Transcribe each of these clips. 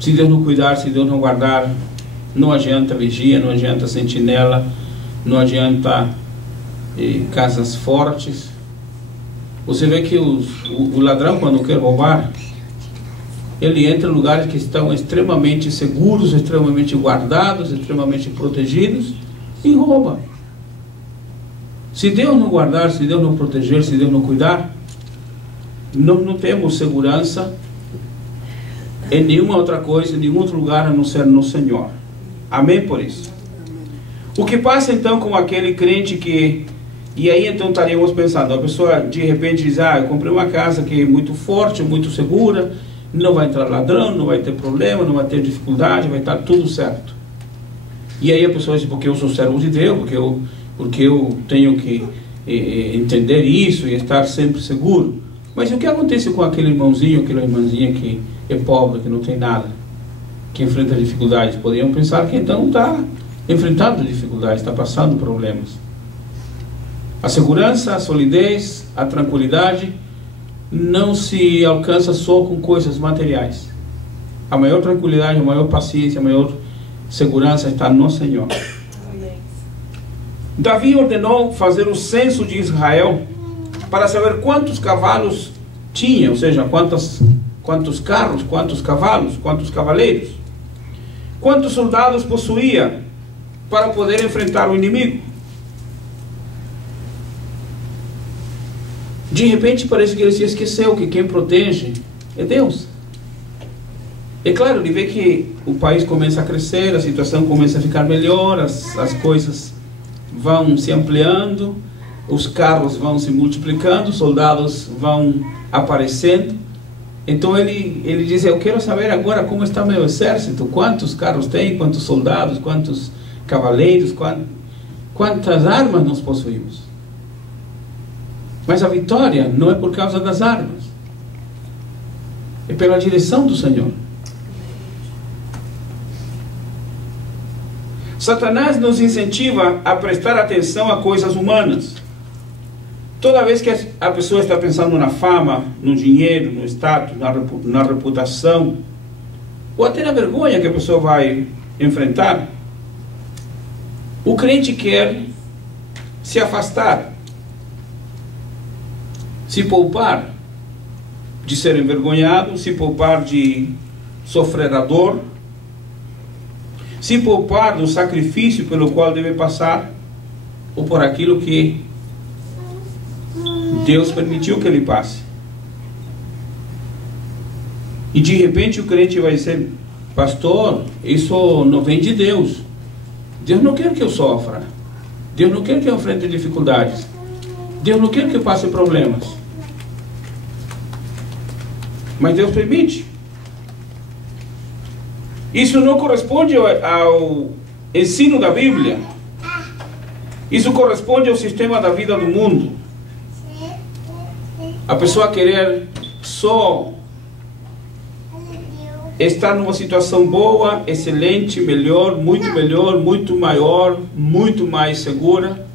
Se Deus não cuidar, se Deus não guardar, não adianta vigia, não adianta sentinela, não adianta casas fortes. Você vê que o ladrão, quando quer roubar, ele entra em lugares que estão extremamente seguros, extremamente guardados, extremamente protegidos, e rouba. Se Deus não guardar, se Deus não proteger, se Deus não cuidar, nós não temos segurança em nenhuma outra coisa, em nenhum outro lugar a não ser no Senhor. Amém por isso? O que passa então com aquele crente que... E aí então estaríamos pensando, a pessoa de repente diz, eu comprei uma casa que é muito forte, muito segura, não vai entrar ladrão, não vai ter problema, não vai ter dificuldade, vai estar tudo certo. E aí a pessoa diz, porque eu sou servo de Deus, porque eu tenho que entender isso e estar sempre seguro. Mas o que acontece com aquele irmãozinho, aquela irmãzinha que é pobre, que não tem nada, que enfrenta dificuldades? Poderiam pensar que então está enfrentando dificuldades, está passando problemas. A segurança, a solidez, a tranquilidade não se alcança só com coisas materiais. A maior tranquilidade, a maior paciência, a maior segurança está no Senhor. Davi ordenou fazer o censo de Israel para saber quantos cavalos tinha, ou seja, quantos carros, quantos cavalos, quantos cavaleiros, quantos soldados possuía para poder enfrentar o inimigo. De repente parece que ele se esqueceu que quem protege é Deus. É claro, ele vê que o país começa a crescer, a situação começa a ficar melhor, as coisas vão se ampliando, os carros vão se multiplicando, os soldados vão aparecendo. Então ele diz, eu quero saber agora como está meu exército, quantos carros tem, quantos soldados, quantos cavaleiros, quantas armas nós possuímos. Mas a vitória não é por causa das armas, é pela direção do Senhor. Satanás nos incentiva a prestar atenção a coisas humanas. Toda vez que a pessoa está pensando na fama, no dinheiro, no status, na reputação, ou até na vergonha que a pessoa vai enfrentar, o crente quer se afastar, se poupar de ser envergonhado, se poupar de sofrer a dor, se poupar do sacrifício pelo qual deve passar, ou por aquilo que Deus permitiu que ele passe. E de repente o crente vai dizer, pastor, isso não vem de Deus. Deus não quer que eu sofra. Deus não quer que eu enfrente dificuldades. Deus não quer que eu passe problemas. Mas Deus permite. Isso não corresponde ao ensino da Bíblia. Isso corresponde ao sistema da vida do mundo. A pessoa querer só estar numa situação boa, excelente, melhor, muito maior, muito mais segura.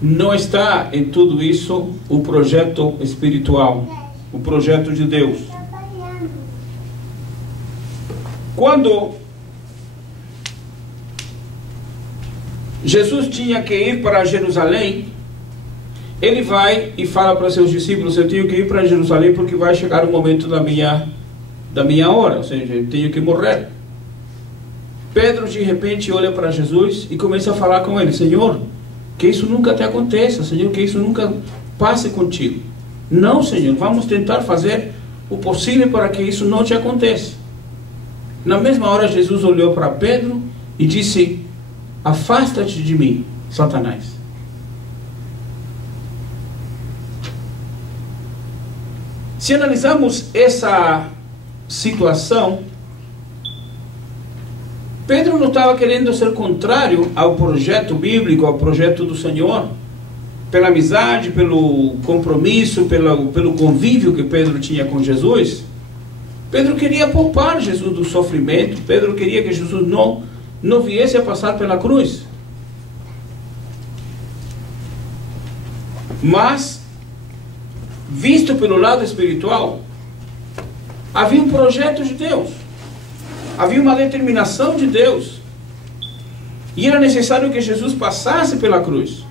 Não está em tudo isso o projeto espiritual, o projeto de Deus. Quando Jesus tinha que ir para Jerusalém, ele vai e fala para seus discípulos, eu tenho que ir para Jerusalém porque vai chegar o momento da minha hora, ou seja, eu tenho que morrer. Pedro de repente olha para Jesus e começa a falar com ele, Senhor, que isso nunca te aconteça, Senhor, que isso nunca passe contigo. Não, Senhor, vamos tentar fazer o possível para que isso não te aconteça. Na mesma hora Jesus olhou para Pedro e disse, afasta-te de mim, Satanás. Se analisarmos essa situação, Pedro não estava querendo ser contrário ao projeto bíblico, ao projeto do Senhor, pela amizade, pelo compromisso, pelo convívio que Pedro tinha com Jesus. Pedro queria poupar Jesus do sofrimento. Pedro queria que Jesus não viesse a passar pela cruz. Mas, visto pelo lado espiritual, Havia um projeto de Deus. Havia uma determinação de Deus. E era necessário que Jesus passasse pela cruz.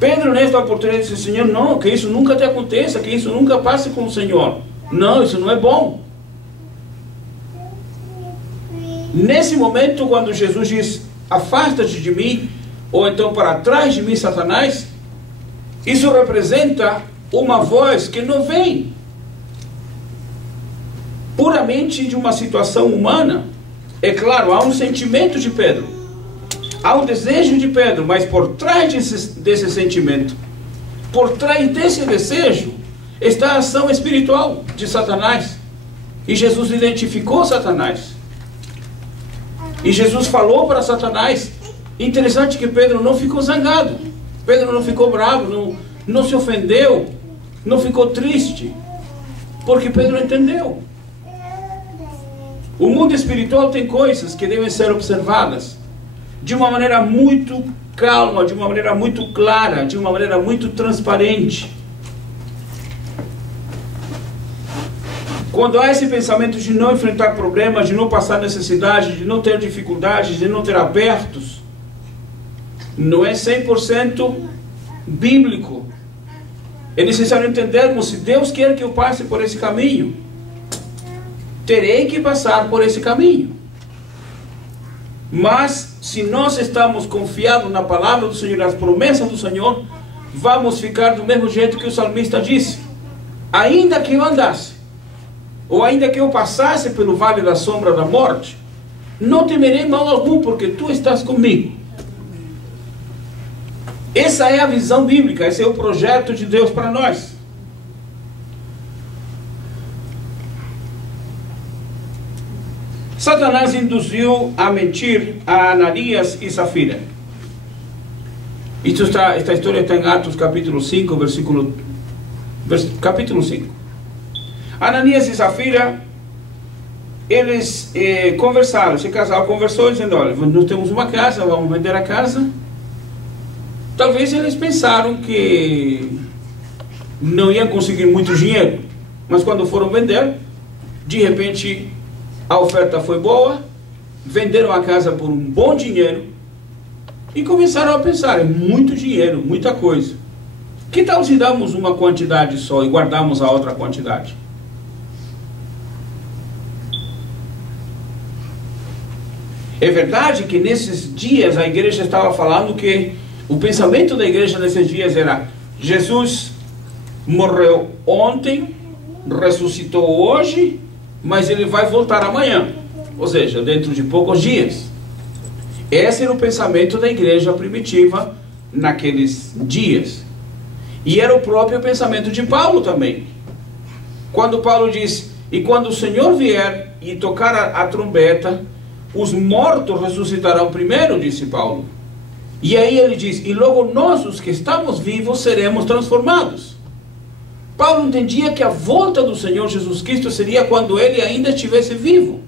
Pedro, nesta oportunidade, disse: Senhor, não, que isso nunca te aconteça, que isso nunca passe com o Senhor. Não, isso não é bom. Nesse momento, quando Jesus diz: afasta-te de mim, ou então para trás de mim, Satanás, isso representa uma voz que não vem puramente de uma situação humana. É claro, há um sentimento de Pedro, há um desejo de Pedro, mas por trás desse sentimento, por trás desse desejo, está a ação espiritual de Satanás. E Jesus identificou Satanás. E Jesus falou para Satanás. Interessante que Pedro não ficou zangado, Pedro não ficou bravo, não se ofendeu, não ficou triste, porque Pedro entendeu. O mundo espiritual tem coisas que devem ser observadas de uma maneira muito calma, de uma maneira muito clara, de uma maneira muito transparente. Quando há esse pensamento de não enfrentar problemas, de não passar necessidade, de não ter dificuldades, de não ter apertos, não é 100% bíblico. É necessário entendermos: se Deus quer que eu passe por esse caminho, terei que passar por esse caminho. Mas se nós estamos confiados na palavra do Senhor, nas promessas do Senhor, vamos ficar do mesmo jeito que o salmista disse: ainda que eu andasse, ou ainda que eu passasse pelo vale da sombra da morte, não temerei mal algum, porque tu estás comigo. Essa é a visão bíblica, esse é o projeto de Deus para nós. Satanás induziu a mentir a Ananias e Safira. Esta história está em Atos capítulo 5, capítulo 5. Ananias e Safira, eles conversaram, esse casal conversou dizendo: olha, nós temos uma casa, vamos vender a casa. Talvez eles pensaram que não iam conseguir muito dinheiro, mas quando foram vender, de repente a oferta foi boa, venderam a casa por um bom dinheiro e começaram a pensar: é muito dinheiro, muita coisa. Que tal se damos uma quantidade só e guardamos a outra quantidade? É verdade que nesses dias a igreja estava falando que o pensamento da igreja nesses dias era: Jesus morreu ontem, ressuscitou hoje, mas ele vai voltar amanhã, ou seja, dentro de poucos dias. Esse era o pensamento da igreja primitiva naqueles dias. E era o próprio pensamento de Paulo também. Quando Paulo diz: e quando o Senhor vier e tocar a trombeta, os mortos ressuscitarão primeiro, disse Paulo. E aí ele diz: e logo nós, os que estamos vivos, seremos transformados. Paulo entendia que a volta do Senhor Jesus Cristo seria quando ele ainda estivesse vivo.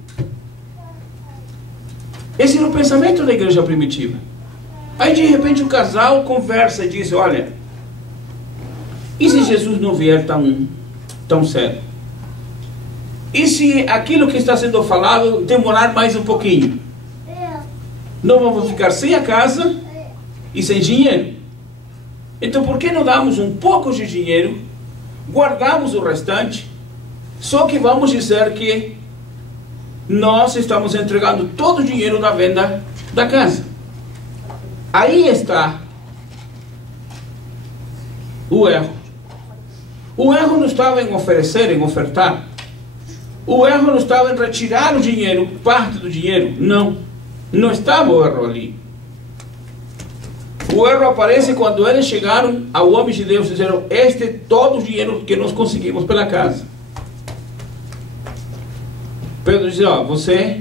Esse era o pensamento da igreja primitiva. Aí de repente o casal conversa e diz: olha, e se Jesus não vier tão cedo? E se aquilo que está sendo falado demorar mais um pouquinho? Não vamos ficar sem a casa e sem dinheiro. Então por que não damos um pouco de dinheiro, guardamos o restante, só que vamos dizer que nós estamos entregando todo o dinheiro da venda da casa? Aí está o erro. O erro não estava em oferecer, em ofertar. O erro não estava em retirar o dinheiro, parte do dinheiro. Não, não estava o erro ali. O erro aparece quando eles chegaram ao homem de Deus e disseram: este é todo o dinheiro que nós conseguimos pela casa. Pedro diz: ó, você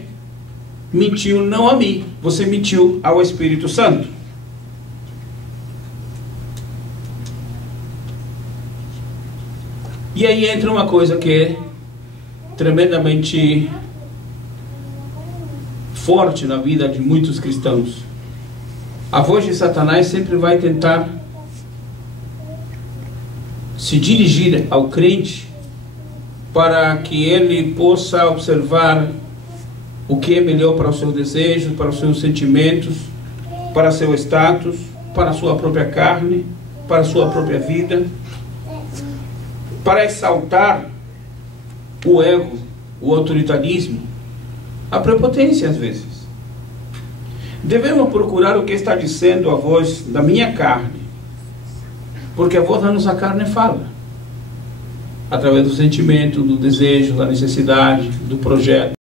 mentiu não a mim, você mentiu ao Espírito Santo. E aí entra uma coisa que é tremendamente forte na vida de muitos cristãos. A voz de Satanás sempre vai tentar se dirigir ao crente para que ele possa observar o que é melhor para os seus desejos, para os seus sentimentos, para seu status, para a sua própria carne, para a sua própria vida, para exaltar o ego, o autoritarismo, a prepotência às vezes. Devemos procurar o que está dizendo a voz da minha carne, porque a voz da nossa carne fala, através do sentimento, do desejo, da necessidade, do projeto.